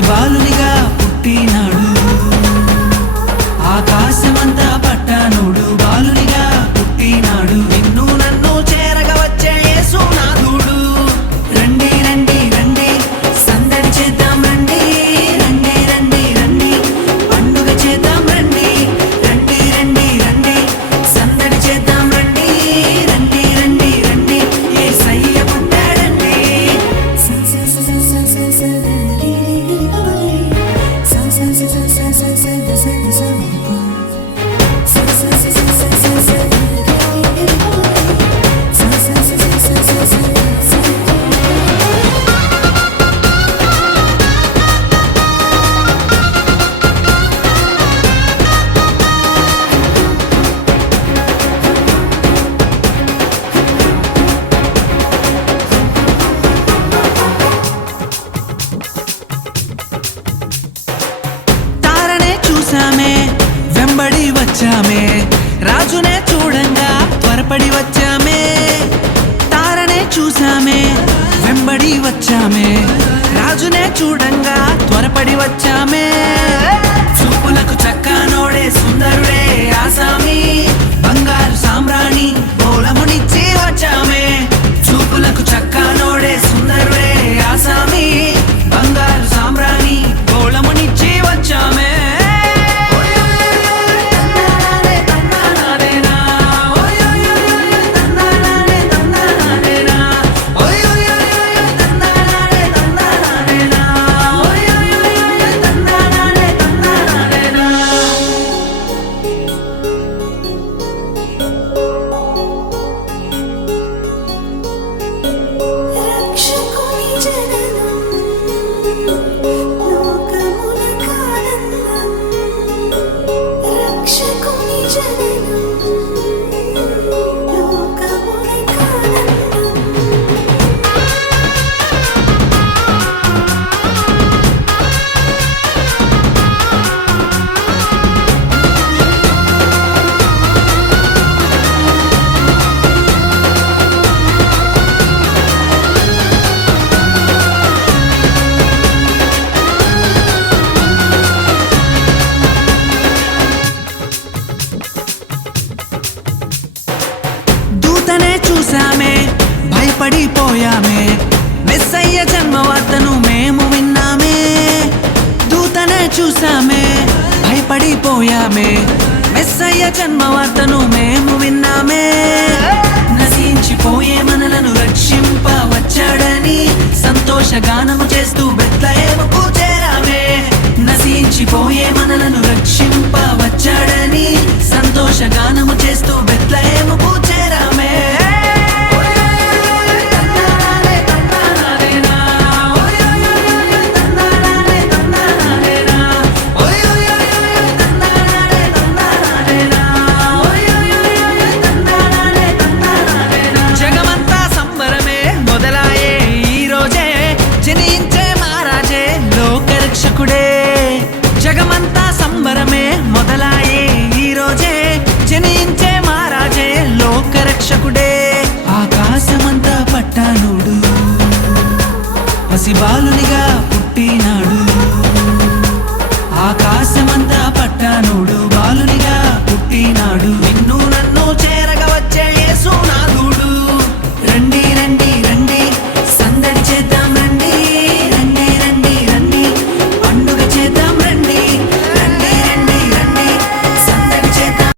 పసిబాలునిగా పుట్టినాడు ఆకాశమంతా పట్టానుడు బాలునిగా పుట్టినాడు నిన్ను నన్ను చేరగా వచ్చే యేసునాథుడు రండి రండి రండి సందడి చేద్దాం రండి రండి రండి రండి పండుగ చేద్దాం రండి రండి రండి రండి సందడి చేద్దాం రండి రండి రండి రండి యేసయ్య పుట్టాడండి చూసామే వెంబడి వచ్చామే రాజునే చూడంగా త్వరపడి వచ్చామే తారనే చూసామే వెంబడి వచ్చామే రాజునే చూడంగా త్వరపడి వచ్చామే చూపులకు చక్కనోడే సుందరుడే ఆసామి బంగారు సామ్రాణి మూలమునిచ్చి వచ్చామే చూపులకు చక్కనోడే సుందరుడే ఆసామి బంగారు సామ్రాణి మూలమునిచ్చి వచ్చామే చూసామే భయపడిపోయామే మెస్సయ్య జన్మవార్తను మేము విన్నామే దూతనే చూసామే భయపడిపోయామే మెస్సయ్య జన్మవార్తను మేము విన్నామే నశించిపోయే మనలను రక్షింప వచ్చాడని సంతోషగానము చేస్తూ బెత్లెహేముకు చేరామే నశించిపోయే మనలను రక్షింప వచ్చాడని సంతోషగానము చేస్తూ బెత్లెహేముకు చేరామే జగమంతా సంబరమే మొదలాయే ఈ రోజే జనించే మహారాజే లోకరక్షకుడే ఆకాశమంతా పట్టానుడు పసిబాలు